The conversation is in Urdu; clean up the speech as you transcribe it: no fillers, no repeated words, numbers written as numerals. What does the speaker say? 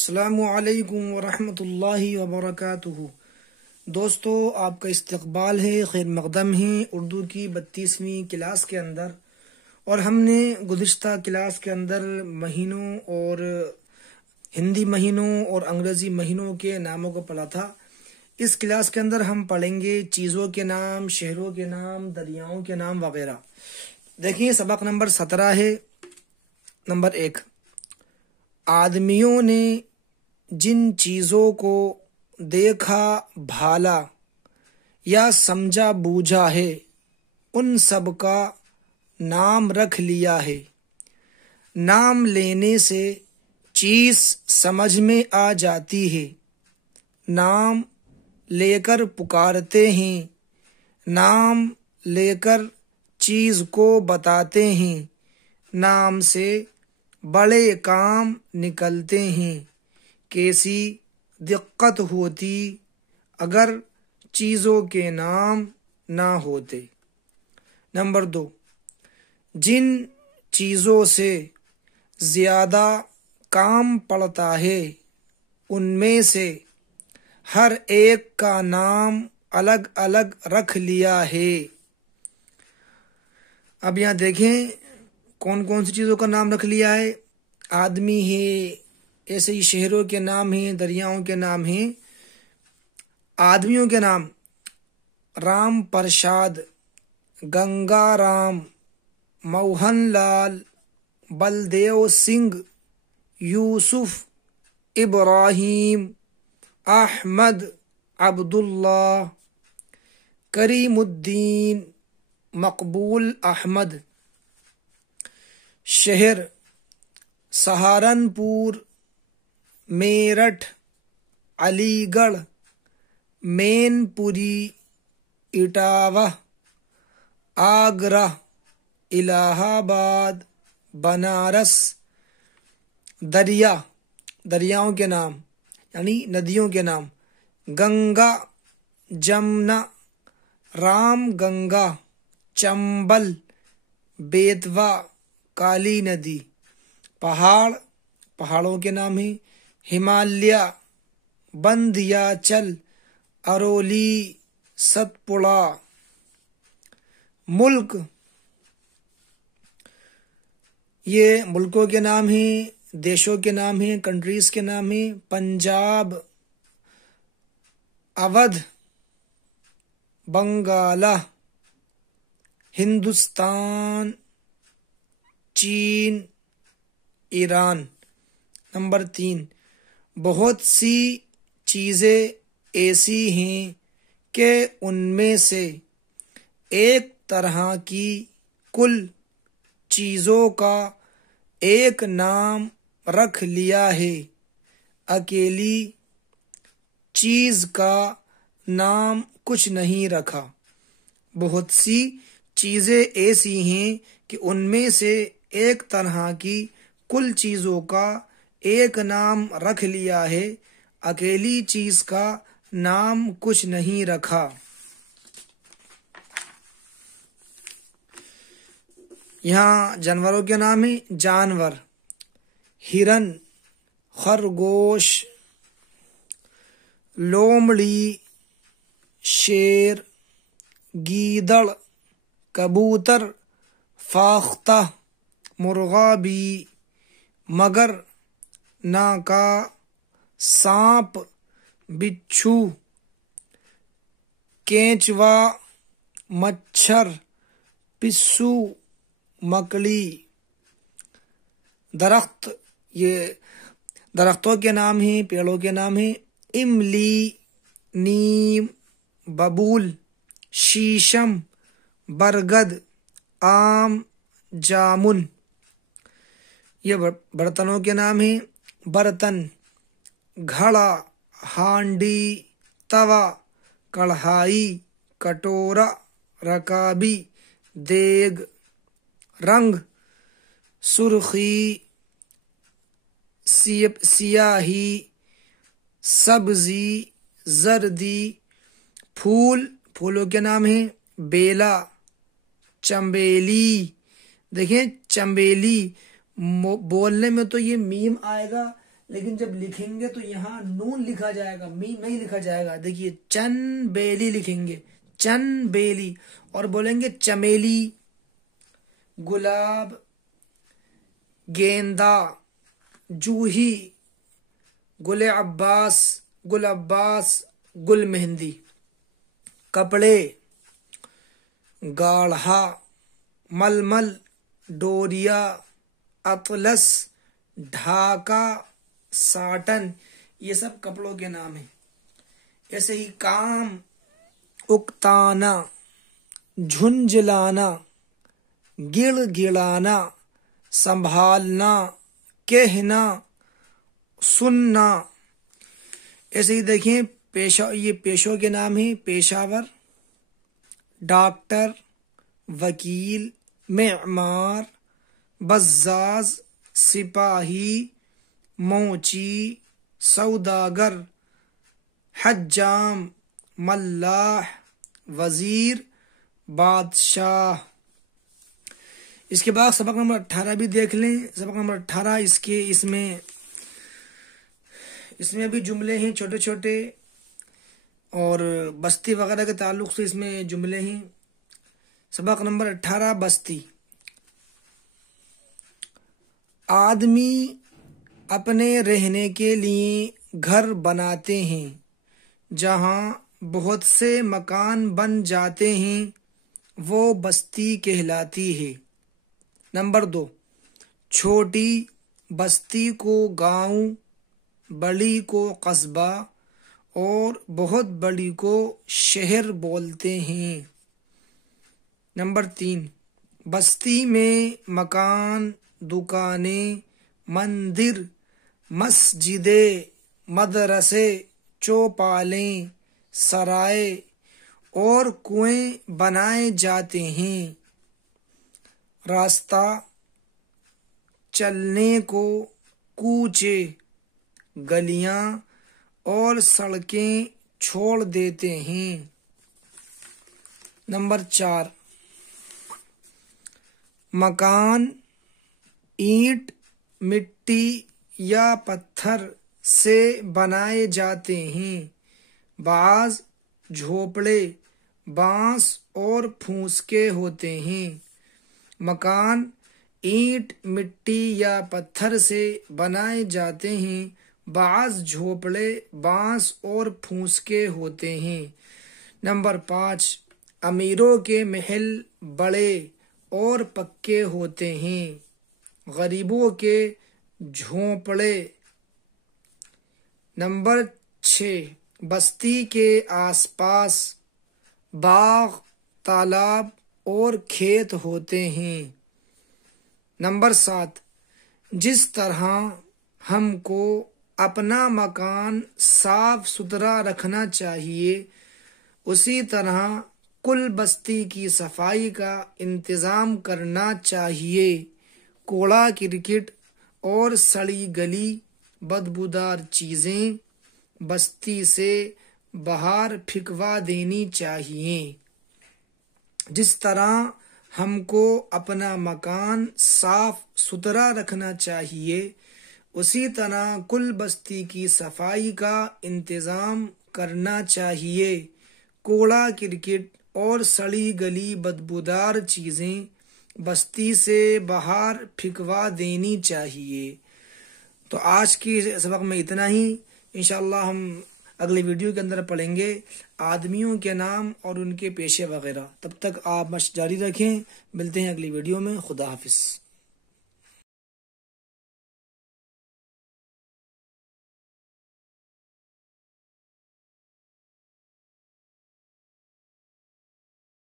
السلام علیکم ورحمۃ اللہ وبرکاتہ۔ دوستو، آپ کا استقبال ہے، خیر مقدم ہے اردو کی 32ویں کلاس کے اندر، اور ہم نے گزشتہ کلاس کے اندر مہینوں اور ہندی مہینوں اور انگریزی مہینوں کے ناموں کو پڑھا تھا۔ اس کلاس کے اندر ہم پڑھیں گے چیزوں کے نام، شہروں کے نام، دریاؤں کے نام وغیرہ۔ دیکھیں سبق نمبر 17 ہے۔ نمبر 1، آدمیوں نے جن چیزوں کو دیکھا بھالا یا سمجھا بوجھا ہے ان سب کا نام رکھ لیا ہے۔ نام لینے سے چیز سمجھ میں آ جاتی ہے۔ نام لے کر پکارتے ہیں، نام لے کر چیز کو بتاتے ہیں۔ نام سے بڑے کام نکلتے ہیں۔ کیسی دقت ہوتی اگر چیزوں کے نام نہ ہوتے۔ نمبر 2، جن چیزوں سے زیادہ کام پڑتا ہے ان میں سے ہر ایک کا نام الگ الگ رکھ لیا ہے۔ اب یہاں دیکھیں کون کون سی چیزوں کا نام رکھ لیا ہے۔ آدمی ہے، ایسے ہی شہروں کے نام ہیں، دریاؤں کے نام ہیں۔ آدمیوں کے نام: رام پرشاد، گنگا رام، موہن لال، بلدیو سنگھ، یوسف، ابراہیم، احمد، عبداللہ، کریم الدین، مقبول احمد۔ شہر: سہارنپور، میرٹھ، علی گڑھ، مین پوری، اٹاوہ، آگرہ، الہ آباد، بنارس۔ دریا: دریاؤں کے نام یعنی ندیوں کے نام: گنگا، جمنا، رام گنگا، چمبل، بیتوا، کالی ندی۔ پہاڑ: پہاڑوں کے نام ہیں: ہمالیہ، بندھیاچل، ارولی، ستپوڑا۔ ملک: یہ ملکوں کے نام ہیں، دیشوں کے نام ہیں، کنٹریز کے نام ہیں: پنجاب، اودھ، بنگالہ، ہندوستان، چین، ایران۔ نمبر 3، بہت سی چیزیں ایسی ہیں کہ ان میں سے ایک طرح کی کل چیزوں کا ایک نام رکھ لیا ہے۔ اکیلی چیز کا نام کچھ نہیں رکھا۔ بہت سی چیزیں ایسی ہیں کہ ان میں سے ایک طرح کی کل چیزوں کا ایک نام رکھ لیا ہے۔ اکیلی چیز کا نام کچھ نہیں رکھا۔ یہاں جانوروں کے نام ہیں: جانور: ہرن، خرگوش، لومڑی، شیر، گیدڑ، کبوتر، فاختہ، مرغابی، مگر، ناکا، سانپ، بچھو، کینچوا، مچھر، پسو، مکڑی۔ درخت: یہ درختوں کے نام ہیں، پیڑوں کے نام ہیں: املی، نیم، ببول، شیشم، برگد، آم، جامن۔ یہ برتنوں کے نام ہیں: برتن: گھڑا، ہانڈی، توا، کڑھائی، کٹورا، رکابی، دیگ۔ رنگ: سرخی، سیاہی، سبزی، زردی۔ پھول: پھولوں کے نام ہیں: بیلا، چنبیلی۔ دیکھیں چنبیلی بولنے میں تو یہ میم آئے گا، لیکن جب لکھیں گے تو یہاں نون لکھا جائے گا، میم نہیں لکھا جائے گا. دیکھیے چن بیلی لکھیں گے، چن بیلی. اور بولیں گے چمیلی، گلاب، گیندا، جوہی، گل عباس، گل عباس، گل مہندی. کپڑے، گاڑھا، ململ، ڈوریا، اطلس، ڈھاکا، ساٹن، یہ سب کپڑوں کے نام ہیں. ایسے ہی کام، اکتانا، جھنجھلانا، گڑ گڑانا، سنبھالنا، کہنا، سننا. ایسے ہی دیکھیں یہ پیشوں کے نام ہیں: پیشاور، ڈاکٹر، وکیل، معمار، بزاز، سپاہی، موچی، سوداگر، حجام، ملاح، وزیر، بادشاہ. اس کے بعد سبق نمبر 18 بھی دیکھ لیں. سبق نمبر 18 اس میں بھی جملے ہیں چھوٹے چھوٹے، اور بستی وغیرہ کے تعلق سے اس میں جملے ہیں. سبق نمبر 18 بستی. آدمی اپنے رہنے کے لیے گھر بناتے ہیں، جہاں بہت سے مکان بن جاتے ہیں وہ بستی کہلاتی ہے. نمبر 2، چھوٹی بستی کو گاؤں، بڑی کو قصبہ اور بہت بڑی کو شہر بولتے ہیں. نمبر 3، بستی میں مکان، دکانیں، مندر، مسجدیں، مدرسے، چوپالیں، سرائے اور کنویں بنائے جاتے ہیں. راستہ چلنے کو کوچے، گلیاں اور سڑکیں چھوڑ دیتے ہیں. نمبر 4، مکان اینٹ، مٹی یا پتھر سے بنائے جاتے ہیں. بعض جھوپڑے بانس اور پھوس کے ہوتے ہیں. مکان اینٹ، مٹی یا پتھر سے بنائے جاتے ہیں. بعض جھوپڑے بانس اور پھوس کے ہوتے ہیں. نمبر 5، امیروں کے محل بڑے اور پکے ہوتے ہیں، غریبوں کے جھونپڑے. نمبر 6، بستی کے آس پاس باغ، تالاب اور کھیت ہوتے ہیں. نمبر 7، جس طرح ہم کو اپنا مکان صاف ستھرا رکھنا چاہیے، اسی طرح کل بستی کی صفائی کا انتظام کرنا چاہیے. کوڑا کرکٹ اور سڑی گلی بدبودار چیزیں بستی سے باہر پھینکوا دینی چاہیے. جس طرح ہم کو اپنا مکان صاف ستھرا رکھنا چاہیے، اسی طرح کل بستی کی صفائی کا انتظام کرنا چاہیے. کوڑا کرکٹ اور سڑی گلی بدبودار چیزیں بستی سے باہر پھینکوا دینی چاہیے. تو آج کی سبق میں اتنا ہی. انشاءاللہ ہم اگلی ویڈیو کے اندر پڑھیں گے آدمیوں کے نام اور ان کے پیشے وغیرہ. تب تک آپ مشق جاری رکھیں. ملتے ہیں اگلی ویڈیو میں. خدا حافظ.